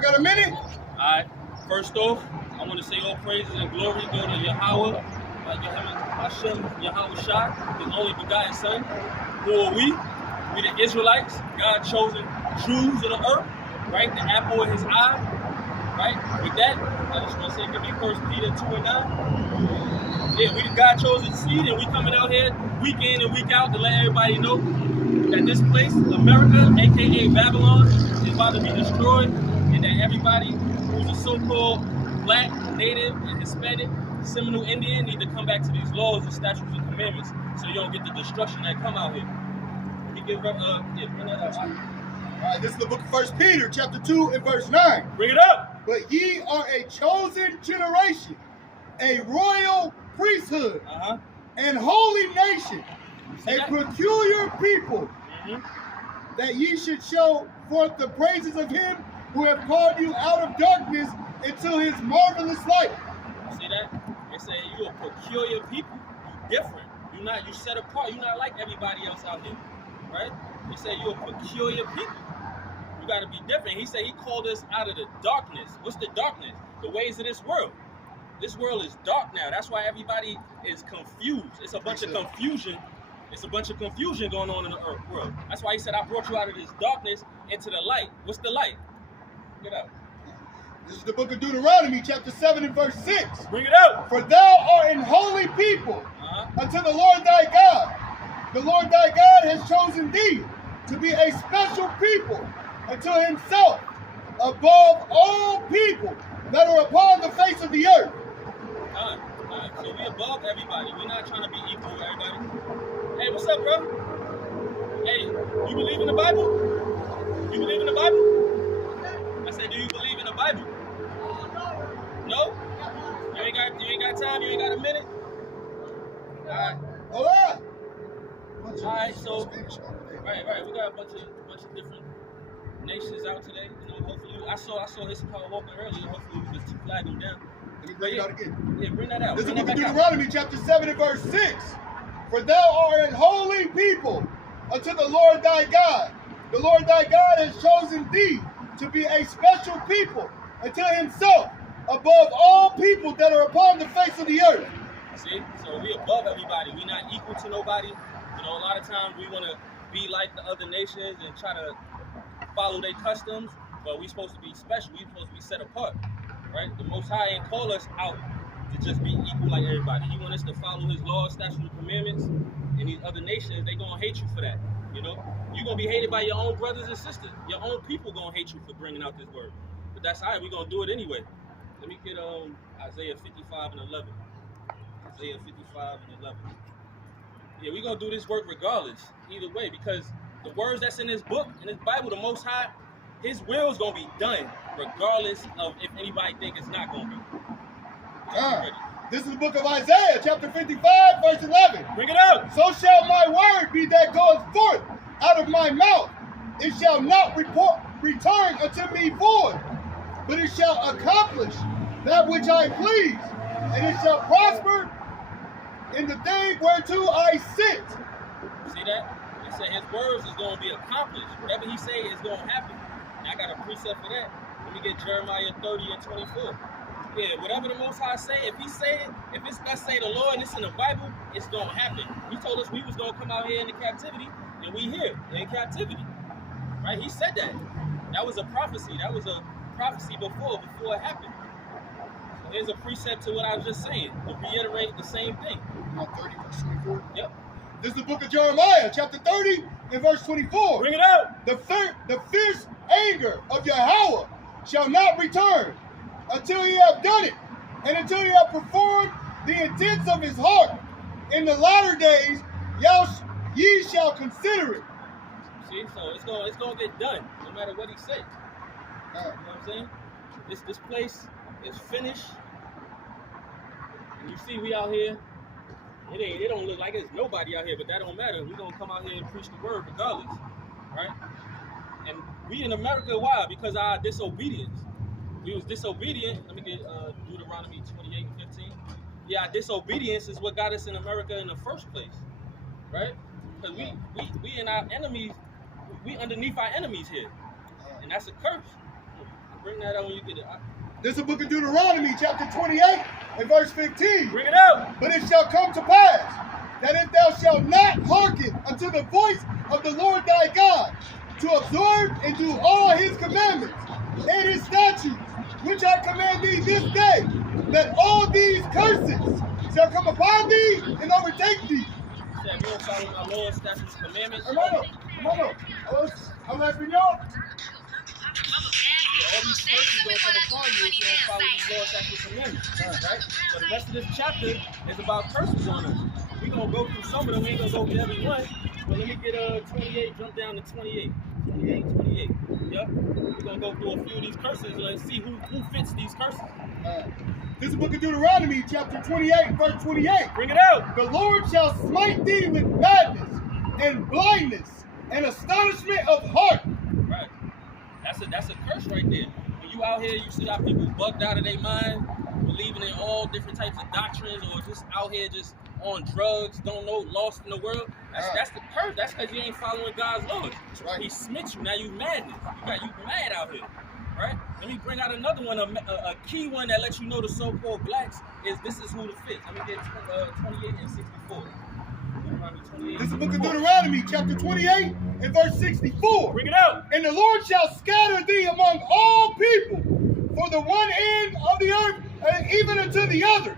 Y'all got a minute? Alright, first off, I want to say all praises and glory go to Yahweh, Hashem, Yahweh Shah, his only begotten son. Who are we? We the Israelites, God chosen Jews of the earth, right? The apple in his eye, right? With that, I just want to say it could be 1 Peter 2 and 9. Yeah, we the God chosen seed, and we coming out here week in and week out to let everybody know that this place, America, aka Babylon, is about to be destroyed, and that everybody who's a so-called black, native, and Hispanic, Seminole Indian need to come back to these laws and statutes and commandments so you don't get the destruction that come out here. You give bring that up. All right, this is the book of 1 Peter, chapter 2 and verse 9. Bring it up. But ye are a chosen generation, a royal priesthood, and holy nation, a peculiar people, that ye should show forth the praises of him who have called you out of darkness into his marvelous light. See that? They say you a peculiar people. You different. You set apart. You're not like everybody else out here, right? They say you're a peculiar people. You got to be different. He said he called us out of the darkness. What's the darkness? The ways of this world. This world is dark now. That's why everybody is confused. It's a bunch of confusion. It's a bunch of confusion going on in the earth world. That's why he said I brought you out of this darkness into the light. What's the light? Get out. This is the book of Deuteronomy, chapter 7 and verse 6. Bring it out. For thou art an holy people unto the Lord thy God. The Lord thy God has chosen thee to be a special people unto himself above all people that are upon the face of the earth. So we above everybody. We're not trying to be equal with everybody. Hey, what's up, bro? Hey, you believe in the Bible? You believe in the Bible? I said, do you believe in the Bible? No? You ain't got time? You ain't got a minute? Alright. Hola. Alright, so right. We got a bunch of different nations out today. You know, hopefully I saw Issachar walking earlier. Hopefully we can flag them down. Let me bring it out again. Yeah, bring that out. This is the book of Deuteronomy, chapter 7 and verse 6. For thou art an holy people unto the Lord thy God. The Lord thy God has chosen thee to be a special people unto himself above all people that are upon the face of the earth. See? So we above everybody. We're not equal to nobody. You know, a lot of times we want to be like the other nations and try to follow their customs, but we're supposed to be special. We're supposed to be set apart, right? The Most High ain't call us out to just be equal like everybody. He wants us to follow his laws, statutes, and commandments, and these other nations, they going to hate you for that, you know? You're going to be hated by your own brothers and sisters. Your own people going to hate you for bringing out this word. But that's all right. We're going to do it anyway. Let me get Isaiah 55 and 11. Isaiah 55 and 11. Yeah, we're going to do this work regardless, either way, because the words that's in this book, in this Bible, the Most High, his will is going to be done, regardless of if anybody think it's not going to be. This is the book of Isaiah, chapter 55, verse 11. Bring it out. So shall my word be that goeth forth out of my mouth. It shall not return unto me void, but it shall accomplish that which I please, and it shall prosper in the thing whereto I sent. See that? He said his words is going to be accomplished. Whatever he say is going to happen. And I got a precept for that. Let me get Jeremiah 30 and 24. Yeah, whatever the Most High say, if he say it, if it's thus say the Lord and it's in the Bible, it's going to happen. He told us we was going to come out here into captivity, and we here in captivity. Right? He said that. That was a prophecy. That was a prophecy before it happened. So there's a precept to what I was just saying, to reiterate the same thing. 30, verse 24? Yep. This is the book of Jeremiah, chapter 30 and verse 24. Bring it out. The fierce anger of Yahweh shall not return until ye have done it, and until ye have performed the intents of his heart. In the latter days, ye shall consider it. See, so it's gonna get done, no matter what he say. You know what I'm saying? This place is finished. And you see, we out here. It don't look like it's nobody out here, but that don't matter. We're gonna come out here and preach the word regardless, right? And we in America, why? Because of our disobedience. We was disobedient. Let me get Deuteronomy 28 and 15. Yeah, our disobedience is what got us in America in the first place, right? Because we in our enemies, we underneath our enemies here, and that's a curse. Bring that out when you get it. This is the book of Deuteronomy, chapter 28, and verse 15. Bring it out. But it shall come to pass that if thou shalt not hearken unto the voice of the Lord thy God, to observe and do all his commandments and his statutes, which I command thee this day, that all these curses shall come upon thee and overtake thee. Said, if you don't follow my laws, statutes, commandments. Hermano, I'm asking y'all. All these curses gonna come upon you if you don't follow these laws, statutes, commandments. Right? So the rest of this chapter is about curses on us. We're gonna go through some of them. We ain't gonna go through every one. But let me get 28, jump down to 28. 28. Yep. We're gonna go through a few of these curses and let's see who fits these curses. This is the book of Deuteronomy, chapter 28, verse 28. Bring it out. The Lord shall smite thee with madness and blindness and astonishment of heart. Right. That's a curse right there. When you out here, you see how people bugged out of their mind, believing in all different types of doctrines, or just out here just on drugs, don't know, lost in the world. That's the curse. That's because you ain't following God's laws. Right. He smit you. Now you madness. You mad out here. Right? Let me bring out another one, a key one that lets you know the so-called blacks is this is who to fit. Let me get 28 and 64. This is the book of Deuteronomy, chapter 28 and verse 64. Bring it out. And the Lord shall scatter thee among all people for the one end of the earth, and even unto the other.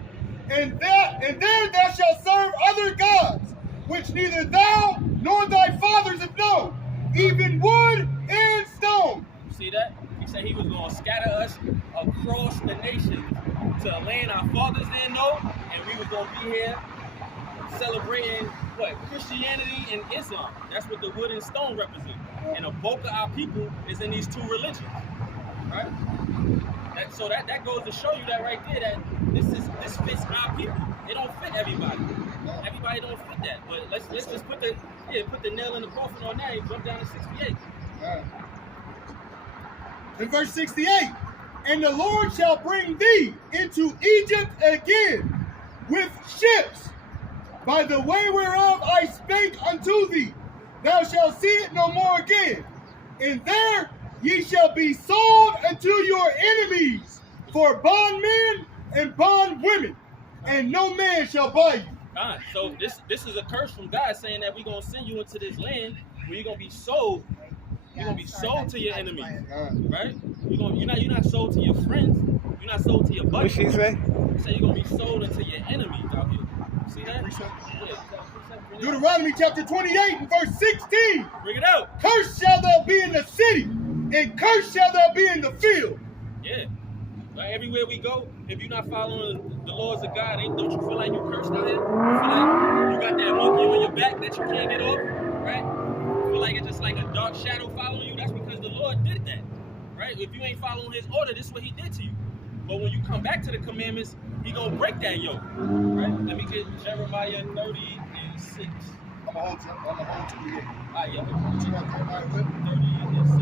And there thou shalt serve other gods, which neither thou nor thy fathers have known, even wood and stone. You see that? He said he was going to scatter us across the nations to a land our fathers didn't know, and we was going to be here celebrating what? Christianity and Islam. That's what the wood and stone represent. And the bulk of our people is in these two religions, right? So that goes to show you that right there that this fits our people. It don't fit everybody. Everybody don't fit that. But let's just put the nail in the coffin on that and jump down to 68. In verse 68, and the Lord shall bring thee into Egypt again with ships, by the way whereof I spake unto thee. Thou shalt see it no more again. And there ye shall be sold unto your enemies for bondmen and bondwomen, and no man shall buy you. So this is a curse from God saying that we're going to send you into this land where you're going to be sold. You're going to be sold to your enemies, right? You're not sold to your friends. You're not sold to your buddies. What she say? You say you're going to be sold into your enemies out here. See that? Deuteronomy chapter 28 and verse 16. Bring it out. Cursed shall thou be in the city, and cursed shall thou be in the field. Yeah. Like everywhere we go, if you're not following the laws of God, don't you feel like you're cursed out here? You feel like you got that monkey on your back that you can't get off, right? You feel like it's just like a dark shadow following you? That's because the Lord did that, right? If you ain't following his order, this is what he did to you. But when you come back to the commandments, he gonna break that yoke, right? Let me get Jeremiah 30 and 6. I'm gonna hold 28. Yeah. 30 What you got, Jeremiah? 30 and 6.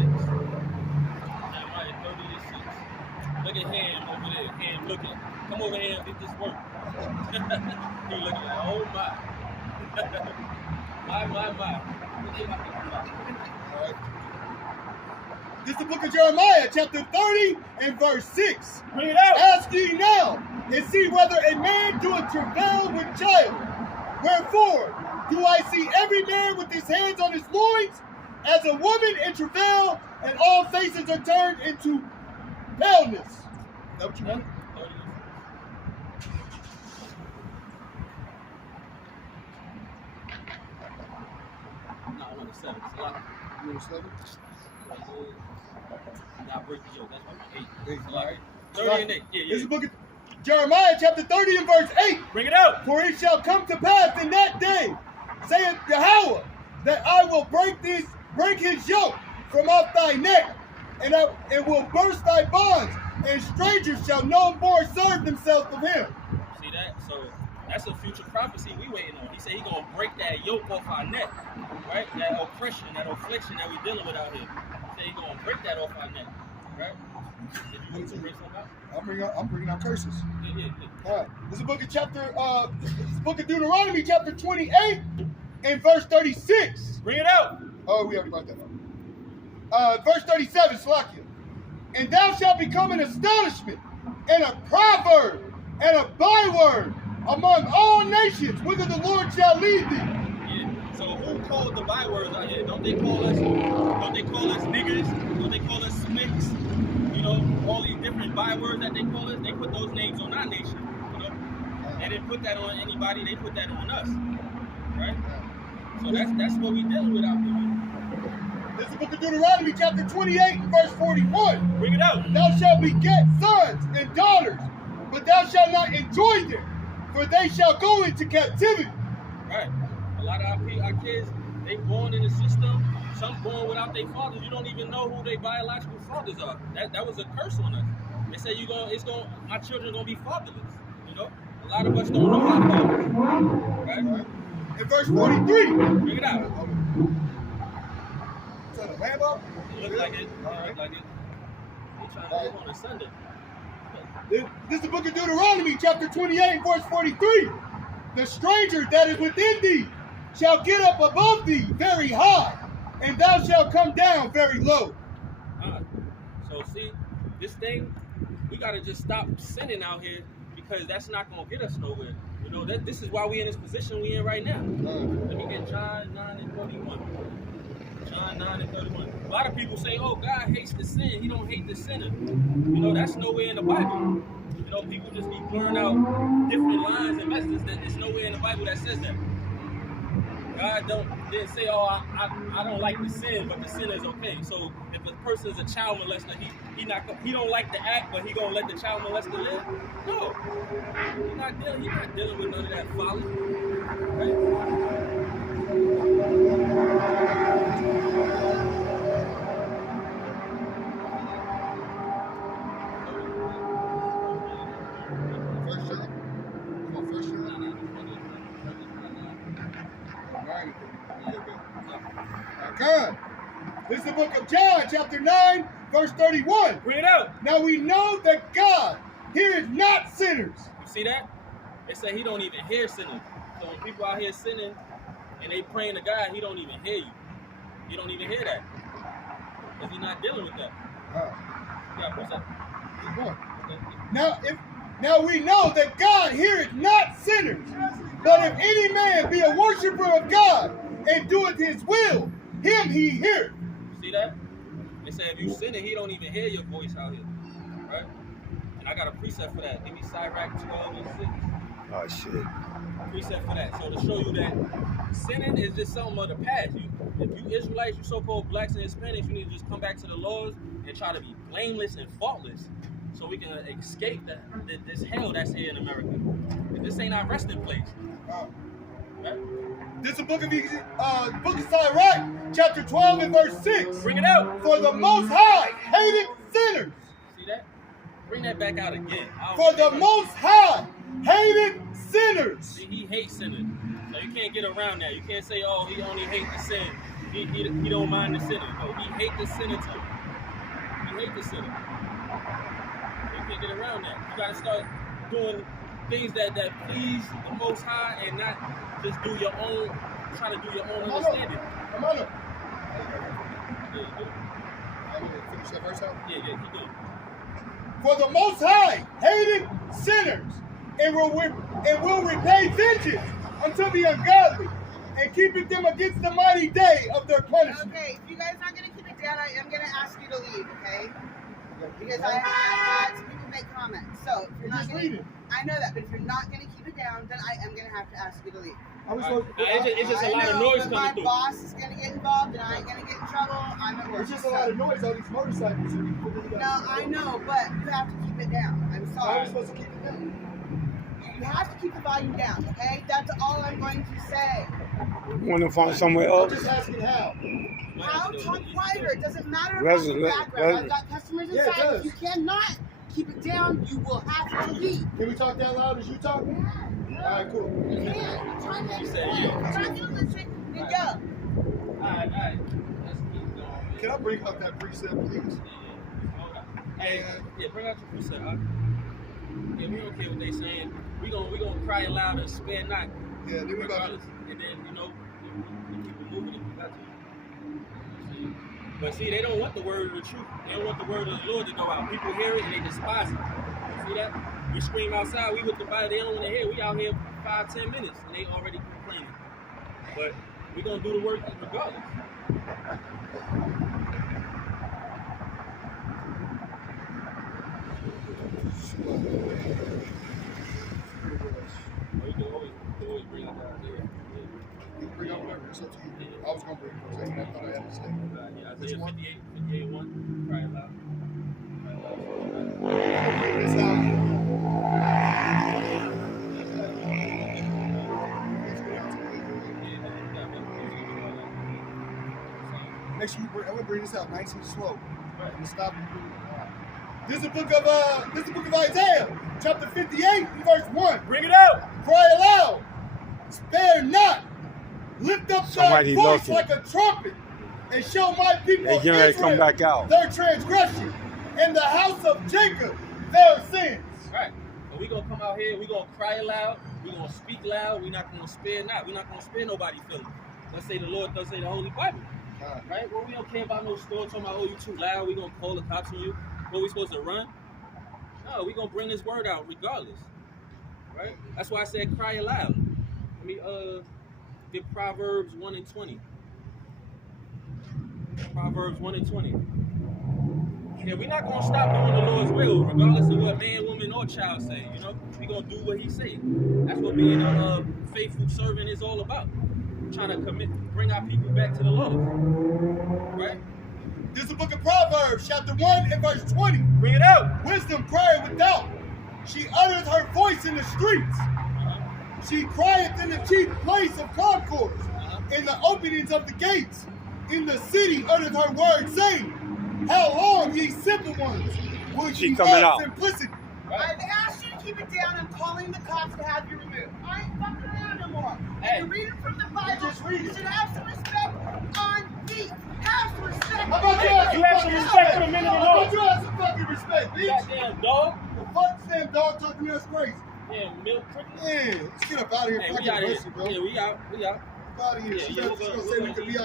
Jeremiah 30 and 6. Look at Ham over there. Ham looking. Come over here and get this work. He looking like, oh my. my. What they about to do about it? All right. This is the book of Jeremiah, chapter 30 and verse 6. Bring it out. Ask ye now, and see whether a man doeth travail with child. Wherefore do I see every man with his hands on his loins, as a woman in travail, and all faces are turned into paleness. Is that what you want? No, I want a 7. It's a lot. You want a 7? Now break the yoke. That's what 8. 8. All right. 30 and 8. Yeah. This is the book of Jeremiah, chapter 30 and verse 8. Bring it out. For it shall come to pass in that day, saith Yahweh, that I will break his yoke from off thy neck, and will burst thy bonds, and strangers shall no more serve themselves of him. See that? So that's a future prophecy we waiting on. He said he gonna break that yoke off our neck, right? That oppression, that affliction that we dealing with out here. He said he gonna break that off our neck, right? Did you want to bring something out? I'm bringing out curses. Yeah. All right. This is the book of Deuteronomy, chapter 28 and verse 36. Bring it out. Oh, we already brought that up. Verse 37, Slakia. And thou shalt become an astonishment, and a proverb, and a byword among all nations, whither the Lord shall lead thee. Yeah. So who called the bywords out here? Don't they call us niggas? Don't they call us smicks? You know, all these different bywords that they call us, they put those names on our nation. You know? They didn't put that on anybody, they put that on us. Right? So that's what we dealing with out here. This is the book of Deuteronomy, chapter 28, verse 41. Bring it out. Thou shalt beget sons and daughters, but thou shalt not enjoy them, for they shall go into captivity. Right. A lot of our kids, they born in the system. Some born without their fathers. You don't even know who their biological fathers are. That was a curse on us. They say our children gonna be fatherless. You know, a lot of us don't know our fathers. Right. In verse 43. Bring it out. Is that a Lambo? Look like it. Look like it. We're trying to live on a Sunday. This is the book of Deuteronomy, chapter 28, verse 43. The stranger that is within thee shall get up above thee very high, and thou shalt come down very low. So see, this thing, we got to just stop sinning out here, because that's not going to get us nowhere. You know, this is why we in this position we in right now. Let me get John 9 and 31. John 9 and 31. A lot of people say, oh, God hates the sin. He don't hate the sinner. You know, that's nowhere in the Bible. You know, people just be blurring out different lines and messages that there's nowhere in the Bible that says that. God didn't say, oh, I don't like the sin, but the sin is okay. So if a person is a child molester, he don't like the act, but he gonna let the child molester live? No. He's not dealing with none of that folly. Right? God. This is the book of John, chapter 9, verse 31. Bring it out. Now we know that God heareth not sinners. You see that? They say he don't even hear sinners. So when people out here sinning and they praying to God, he don't even hear you. You don't even hear that. Because he's not dealing with that. Yeah, what's that? Now we know that God heareth not sinners. But if any man be a worshiper of God and doeth his will, him he heareth. See that? They say if you sinning, he don't even hear your voice out here. Right? And I got a precept for that. Give me Sirach 12 and 6. Oh, shit. Precept for that. So to show you that sinning is just something of the past. If you Israelites, you so-called blacks and Hispanics, you need to just come back to the laws and try to be blameless and faultless, so we can escape this hell that's here in America. And this ain't our resting place. Right? This is the book of Sirach, chapter 12 and verse 6. Bring it out. For the Most High hated sinners. See that? Bring that back out again. For the Most High hated sinners. See, he hates sinners. So you can't get around that. You can't say, oh, he only hates the sin. He don't mind the sinner. No, he hates the sinner too. He hates the sinner. You can't get around that. You gotta start doing things that please the Most High, and not just do your own, try to do your own understanding. Come on up. Yeah, Finish that verse out? keep going. For the Most High hated sinners, and will repay vengeance unto the ungodly, and keepeth them against the mighty day of their punishment. Okay, if you guys aren't going to keep it down, I am going to ask you to leave, okay? Because I had some people make comments. So if you're not going to, I know that, but if you're not going to keep it down, then I am going to have to ask you to leave. It's just a lot of noise coming my through. My boss is going to get involved, and I ain't going to get in trouble. I'm at work. It's just a lot of noise on these motorcycles. No, I know, but you have to keep it down. I'm How are sorry. we supposed to keep it down? You have to keep the volume down, okay? That's all I'm going to say. You want to find somewhere I'm else? just asking how. How talk quieter? It doesn't matter about Let's- the let- background. let- I've got customers Yeah, it inside. does. If you cannot keep it down, you will have to leave. Can we talk that loud as you talk? Yeah. All right, cool. You can't. I'm trying to You said explain. you. I'm trying to listen. Then go. Alright. Let's keep going. Can I bring out that precept, please? Hey, bring out your precept. Yeah, we don't care what they saying. We gonna cry loud and spare not. Yeah, then we about to. And then, we keep it moving if we got to. But see, they don't want the word of the truth. They don't want the word of the Lord to go out. People hear it and they despise it. See that? We scream outside, we with the Bible, they don't want to hear. We out here 5-10 minutes and they already complaining. But we gonna do the work regardless. You can always bring up that idea. You can bring up whatever. It's up to you. I was going to bring it for a second. I thought I had to say. Yeah, Isaiah 58:1. Cry it loud. It's out. Make sure I'm gonna bring this out nice and slow. Right. And stop and do it. This is the book of Isaiah, chapter 58, verse 1. Bring it out. Cry aloud. Spare not. Lift up thy voice looking. like a trumpet, and show my people They getting ready to come back out. their transgression, and the house of Jacob their sins. Right. So we gonna come out here, we gonna cry aloud, we gonna speak loud, we not gonna spare not. We not gonna spare nobody's feelings. Let's say the Lord does say the Holy Bible. Right? Well, we don't care about no store talking about, oh, you too loud, we gonna call the cops on you. What, we supposed to run? No, we gonna bring this word out regardless. Right? That's why I said cry aloud. Let me get Proverbs 1:20. Proverbs 1:20. Yeah, we're not gonna stop doing the Lord's will, regardless of what man, woman, or child say. You know, we gonna do what He say. That's what being a faithful servant is all about. Trying to bring our people back to the Lord. Right? This is the book of Proverbs, chapter 1 and verse 20. Bring it out. Wisdom crieth without. She uttereth her voice in the streets. She crieth in the chief place of concourse, in the openings of the gates. In the city uttereth her word, saying, how long, ye simple ones, will ye love simplicity? I've asked you to keep it down. I'm calling the cops to have you removed. I ain't fucking around no more. Hey. You read it from the Bible. Just read it. You should have some respect on me. Have some respect. How about You have some respect for the men of the How Lord. about you have some fucking respect, bitch? Goddamn dog. The fuck this damn dog talking to us crazy? Yeah, milk cricket. Yeah, let's get up out of here. Hey, Fucking we out pussy, here. bro. Yeah, we out. Get out of here. Yeah, She's yeah, gonna say we could be out.